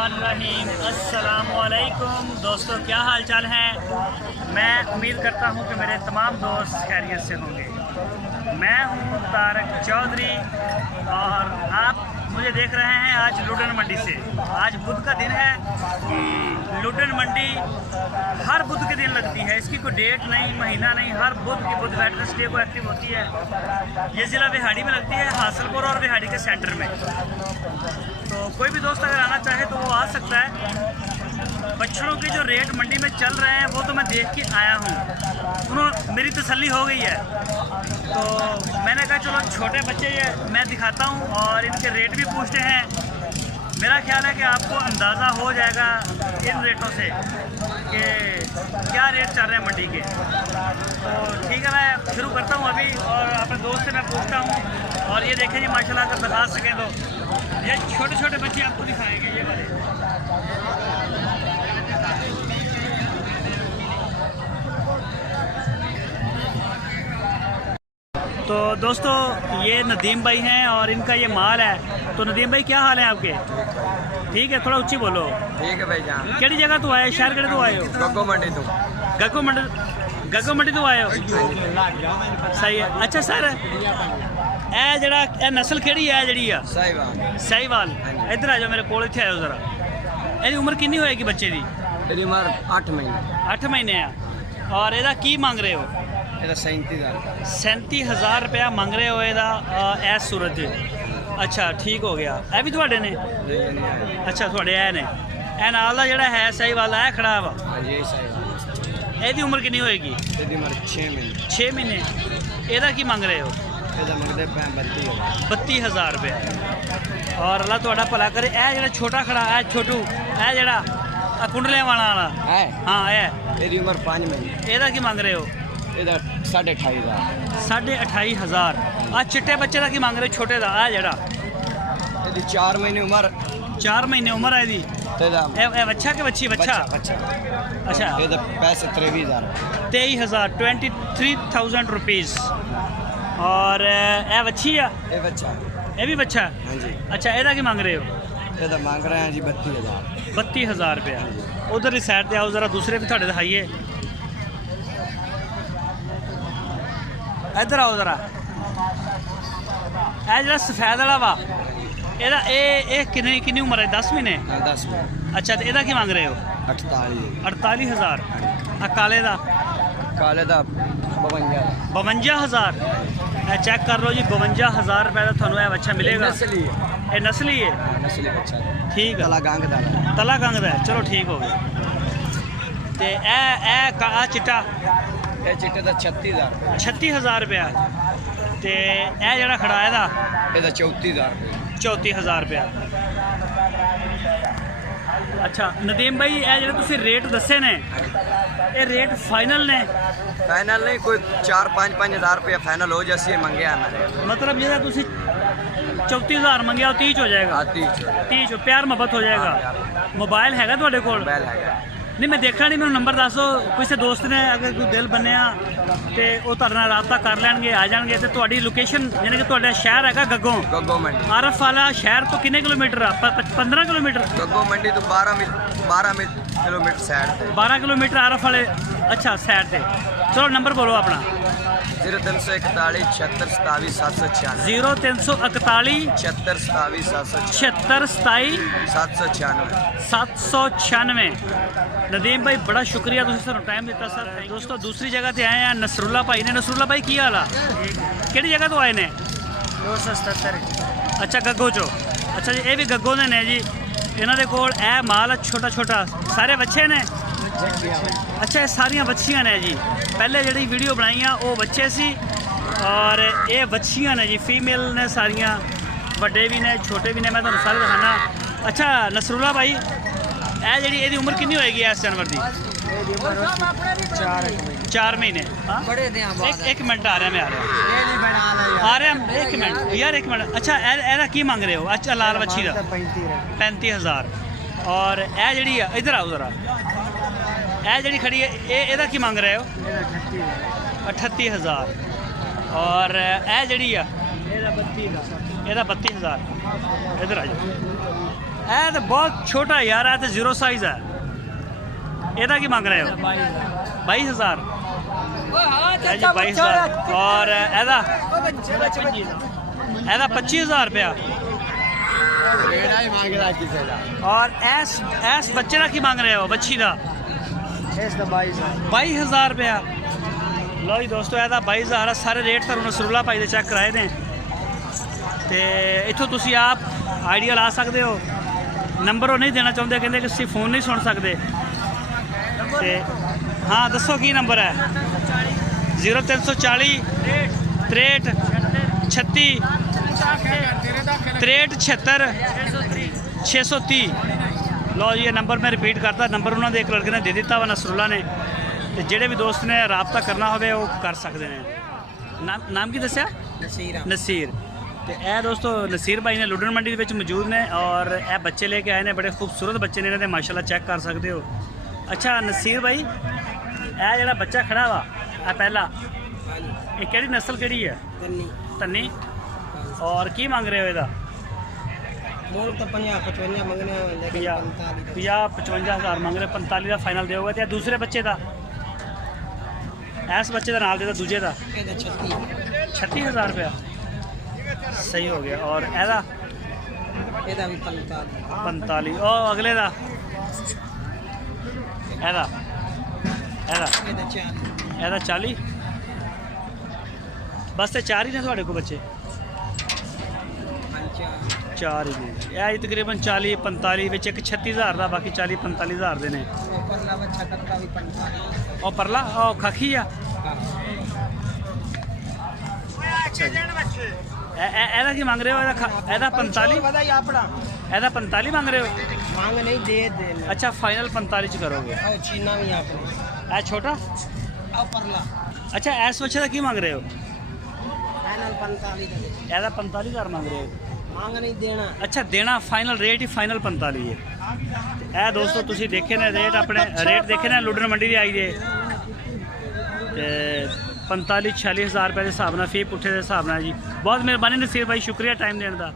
बिस्मिल्लाहिर्रहमानिर्रहीम। अस्सलामुअलैकुम दोस्तों, क्या हाल चाल हैं। मैं उम्मीद करता हूं कि मेरे तमाम दोस्त खैरियत से होंगे। मैं हूं तारक चौधरी और आप मुझे देख रहे हैं आज लुडन मंडी से। आज बुध का दिन है। लुडन मंडी हर बुध के दिन लगती है, इसकी कोई डेट नहीं, महीना नहीं, हर बुध की बुध वेडनेसडे को एक्टिव होती है। ये ज़िला बिहाड़ी में लगती है, हासिलपुर और बिहाड़ी के सेंटर में। तो कोई भी दोस्त अगर आना चाहे तो वो आ सकता है। बछड़ों के जो रेट मंडी में चल रहे हैं वो तो मैं देख के आया हूँ, मेरी तसल्ली हो गई है। तो मैंने कहा चलो छोटे बच्चे ये मैं दिखाता हूँ और इनके रेट भी पूछते हैं। मेरा ख्याल है कि आपको अंदाज़ा हो जाएगा इन रेटों से कि क्या रेट चल रहे हैं मंडी के। तो ठीक है, मैं शुरू करता हूँ अभी और अपने दोस्त से मैं पूछता हूँ। और ये देखें जी माशाल्लाह अगर बता सकें तो ये छोटे छोटे बच्चे आपको दिखाएंगे ये वाले। तो दोस्तों ये नदीम भाई हैं और इनका ये माल है। तो नदीम भाई क्या हाल है आपके? ठीक है, थोड़ा ऊंची बोलो। ठीक है भाई जान। केड़ी जगह तो आए, शहर केड़े तो आए हो? गग्गो मंडी तो। गग्गो मंडी तो आए हो, सही है। अच्छा सर, ए जड़ा ए नस्ल केड़ी है जड़ी आ? साहिवाल। साहिवाल। इधर आ जाओ मेरे कोल, इत्थे आयो जरा। एदी उम्र कितनी होएगी बच्चे दी? तेरी उम्र 8 महीने। 8 महीने है। और एदा की मांग रहे हो? ਇਹਦਾ 37,000। 37,000 रुपया मंग रहे हो ਇਹਦਾ ਇਸ ਸੂਰਤ 'ਚ। ਅੱਛਾ ਠੀਕ ਹੋ ਗਿਆ। ਇਹ ਵੀ ਤੁਹਾਡੇ ਨੇ? ਅੱਛਾ ਤੁਹਾਡੇ ਇਹ ਨੇ। ਇਹ ਨਾਲ ਦਾ ਜਿਹੜਾ ਹੈ ਸਹੀ ਵਾਲਾ ਇਹ ਖੜਾ ਵਾ? ਹਾਂਜੀ ਇਹ ਸਹੀ। ਇਹਦੀ ਉਮਰ ਕਿੰਨੀ ਹੋਏਗੀ? ਇਹਦੀ ਉਮਰ 6 ਮਹੀਨੇ। 6 ਮਹੀਨੇ। ਇਹਦਾ ਕੀ ਮੰਗ ਰਹੇ ਹੋ? ਇਹਦਾ ਮੰਗਦੇ ਪੈ 32,000। 32,000 रुपया। और अल्लाह ਤੁਹਾਡਾ ਭਲਾ ਕਰੇ। ਇਹ ਜਿਹੜਾ ਛੋਟਾ ਖੜਾ ਇਹ ਛੋਟੂ ਇਹ ਜਿਹੜਾ ਕੁੰਡਲਿਆਂ ਵਾਲਾ ਹੈ ਹਾਂ ਇਹ ਇਹਦੀ ਉਮਰ 5 ਮਹੀਨੇ। ਇਹਦਾ ਕੀ ਮੰਗ ਰਹੇ ਹੋ? ਇਹਦਾ 28,500। 28,500। ਆ ਚਿੱਟੇ ਬੱਚੇ ਦਾ ਕੀ ਮੰਗ ਰਹੇ ਛੋਟੇ ਦਾ? ਆ ਜਿਹੜਾ ਇਹਦੀ 4 ਮਹੀਨੇ ਉਮਰ। 4 ਮਹੀਨੇ ਉਮਰ ਹੈ ਇਹਦੀ। ਇਹਦਾ ਇਹ ਬੱਚਾ ਕਿ ਬੱਚੀ? ਬੱਚਾ। अच्छा ਇਹਦਾ ਪੈਸੇ 23,000। 23,000 23,000 रुपीज़। और ਇਹ ਬੱਚੀ ਆ? ਇਹ ਬੱਚਾ। ਇਹ ਵੀ ਬੱਚਾ? ਹਾਂਜੀ। अच्छा ਇਹਦਾ ਕੀ ਮੰਗ ਰਹੇ ਹੋ? ਇਹਦਾ ਮੰਗ ਰਹੇ ਹਾਂ ਜੀ 32,000। 32,000 रुपया। उधर ही साइड पे आओ जरा, दूसरे भी थोड़े दिखाइए। इधर आओ जरा। ਇਹ ਜਿਹੜਾ ਸਫੈਦ ਵਾਲਾ ਵਾ ਇਹਦਾ ਇਹ ਕਿੰਨੀ ਉਮਰ ਹੈ? 10 ਮਹੀਨੇ। 10 ਮਹੀਨੇ। ਅੱਛਾ ਤੇ ਇਹਦਾ ਕੀ ਮੰਗ ਰਹੇ ਹੋ? 48,000। ਆ ਕਾਲੇ ਦਾ? ਕਾਲੇ ਦਾ 52। 52,000। ਇਹ ਚੈੱਕ ਕਰ ਲਓ ਜੀ, 52,000 रुपये ਦਾ ਤੁਹਾਨੂੰ ਇਹ ਬੱਚਾ ਮਿਲੇਗਾ। ਨਸਲੀ ਹੈ। ਇਹ ਨਸਲੀ ਹੈ? ਨਸਲੀ ਬੱਚਾ। ਠੀਕ ਹੈ। ਤਲਾ ਗੰਗ ਦਾ। ਤਲਾ ਗੰਗ ਦਾ। ਚਲੋ ਠੀਕ ਹੋ ਗਿਆ। ਤੇ ਇਹ ਆ ਚਿੱਟਾ? ਇਹ ਚਿੱਟੇ ਦਾ 36,000। 36,000 रुपया। ਤੇ ਇਹ ਜਿਹੜਾ ਖੜਾ ਇਹਦਾ? ਇਹਦਾ 34,000। 34,000 रुपया। ਅੱਛਾ ਨਦੀਮ ਭਾਈ ਇਹ ਜਿਹੜੇ ਤੁਸੀਂ ਰੇਟ ਦੱਸੇ ਨੇ ਇਹ ਰੇਟ ਫਾਈਨਲ ਨੇ? फाइनल नहीं, कोई 4-5 हज़ार रुपया फाइनल हो जैसे मंगे मैंने। मतलब ਜਿਹੜਾ ਤੁਸੀਂ 34,000 ਮੰਗਿਆ ਉਹ 30 ਚ ਹੋ ਜਾਏਗਾ? 30 ਚ ਪਿਆਰ ਮੁਹੱਬਤ ਹੋ ਜਾਏਗਾ। ਮੋਬਾਈਲ ਹੈਗਾ ਤੁਹਾਡੇ ਕੋਲ? मोबाइल है। नहीं मैं देखा नहीं, मैंने नंबर दस दो, किसी दोस्त ने अगर कोई दिल बनया तो वो तुहाडे नाल राबता कर लैणगे, आ जाएंगे। तो तुहाडी लोकेशन यानी कि तुहाडा शहर हैगा गग्गो मंडी। आरफ वाला शहर तो कितने किलोमीटर आ? 15 किलोमीटर। गग्गो मंडी तो 12 किलोमीटर साइड। 12 किलोमीटर आरफ वाले। अच्छा साइड से। चलो नंबर बोलो अपना। 0341 76 27 796। 0341 76 27 76 796। 796। नदीम भाई बड़ा शुक्रिया, तुसीं सानूं टाइम दिता सर। दोस्तों दूसरी जगह ते आए हैं नसरुल्ला भाई ने। नसरुल्ला भाई की हाल आ? किहड़ी जगह तो आए ने? 277। अच्छा गग्गो चो। अच्छा जी ये भी गग्गो दे ने जी। इन्हां दे कोल ए माल छोटा छोटा सारे बच्चे ने? अच्छा ये सारियां बच्चियां ने जी। पहले जिहड़ी वीडियो बनाई आ वो बच्चे सी और ये बच्चियां ने जी, फीमेल ने सारियां, बड़े भी ने छोटे भी ने। मैं तुहानूं सारे दिखाना। अच्छा नसरुल्ला भाई ਇਹ ਜਿਹੜੀ ਇਹਦੀ ਉਮਰ ਕਿੰਨੀ ਹੋਏਗੀ ਇਸ ਜਾਨਵਰ ਦੀ? 4 ਮਹੀਨੇ। ਇੱਕ ਮਿੰਟ ਆ ਰਿਹਾ, ਮੈਂ ਆ ਰਿਹਾ 1 ਮਿੰਟ ਯਾਰ 1 ਮਿੰਟ। ਅੱਛਾ ਇਹਦਾ ਕੀ ਮੰਗ ਰਹੇ ਹੋ? ਅੱਛਾ ਲਾਲ ਬੱਚੀ ਦਾ 35,000। ਔਰ ਇਹ ਜਿਹੜੀ ਆ ਇਧਰ ਆਓ ਜ਼ਰਾ, ਇਹ ਜਿਹੜੀ ਖੜੀ ਹੈ ਇਹਦਾ ਕੀ ਮੰਗ ਰਹੇ ਹੋ? 38,000। ਔਰ ਇਹ ਜਿਹੜੀ ਆ ਇਹਦਾ 32,000। ਇਧਰ ਆ ਜਾਓ। ਇਹ ਤਾਂ ਬਹੁਤ ਛੋਟਾ ਯਾਰ, ਇਹ ਤਾਂ ਜ਼ੀਰੋ ਸਾਈਜ਼ ਹੈ। ਇਹਦਾ ਕੀ ਮੰਗ ਰਹੇ ਹੋ? 22,000। ਇਹ ਜੀ 22,000। ਔਰ ਇਹਦਾ 25,000 रुपया। और ऐस बच्चे का की मांग रहे हो? बच्ची का 22,000 रुपया। लो जी दोस्तों, यह 22,000 सारे रेट तो नसरुल्ला भाई चेक कराए ने। तो इतों तुसी आप आइडिया ला सकते हो। नंबर वो नहीं देना चाहते, कहते कि तुसी फ़ोन नहीं सुन सकते। तो हाँ दसो की नंबर है? 0340 63 36 63 76 630। लो जी ये नंबर मैं रिपीट करता, नंबर उन्होंने एक लड़के ने दे दिता वा नसरुल्ला ने। तो जेडे भी दोस्त ने रबता करना हो वो कर सकते हैं। नाम की दसिया? नसीर। तो यह दोस्तों नसीर भाई ने लुडन मंडी में मौजूद ने और यह बच्चे लेके आए हैं, बड़े खूबसूरत बच्चे ने इन्होंने माशाल्लाह चेक कर सकते हो। अच्छा नसीर भाई, यह जो बच्चा खड़ा वा पहला, ये केड़ी नस्ल केड़ी है? तन्नी। और की मांग रहे हो? ਇਹਦਾ 55 ਮੰਗਨੇ 55,000 ਮੰਗ ਰਹੇ, 45 ਦਾ ਫਾਈਨਲ ਦੇਓਗੇ। ਤੇ ਦੂਸਰੇ ਬੱਚੇ ਦਾ, ਇਸ ਬੱਚੇ ਦਾ ਨਾਲ ਦੇ ਦਾ, ਦੂਜੇ ਦਾ 36,000 रुपया। सही हो गया। और ਇਹਦਾ ਵੀ 45। और अगले ਦਾ ਇਹਦਾ 40। बस तो 4 ही ने ਤੁਹਾਡੇ ਕੋਲ ਬੱਚੇ? 4 ही ने। यह तकरीबन 40-45 ਵਿੱਚ ਇੱਕ 36,000 ਦਾ, ਬਾਕੀ 40-45,000 ਦੇ ਨੇ। ਉਹ ਪਰਲਾ ਉਹ ਖਾਖੀ ਆ। ਇਹਦਾ ਕੀ ਮੰਗ ਰਹੇ ਹੋ? ਇਹਦਾ 45। ਇਹਦਾ 45 ਮੰਗ ਰਹੇ ਹੋ? ਮੰਗ ਨਹੀਂ ਦੇ ਦੇਣ। ਅੱਛਾ ਫਾਈਨਲ 45 ਚ ਕਰੋਗੇ। ਉਹ ਚੀਨਾ ਵੀ ਆਪਣੇ ਇਹ ਛੋਟਾ ਆ ਪਰਲਾ। ਅੱਛਾ ਇਸ ਬੱਚੇ ਦਾ ਕੀ ਮੰਗ ਰਹੇ ਹੋ? ਫਾਈਨਲ 45 ਦਾ। ਇਹਦਾ 45,000 ਮੰਗ ਰਹੇ ਹੋ? ਮੰਗ ਨਹੀਂ ਦੇਣਾ। अच्छा देना फाइनल रेट ही फाइनल 45 है। ए दोस्तों तुसी देखे ने रेट, अपने रेट देखे ने लुडन मंडी दे आई जे 45-46 हज़ार रुपये के हिसाब नाल, फी पुट्ठे के हिसाब नाल जी। बहुत मेहरबानी नसीर भाई, शुक्रिया टाइम देने का।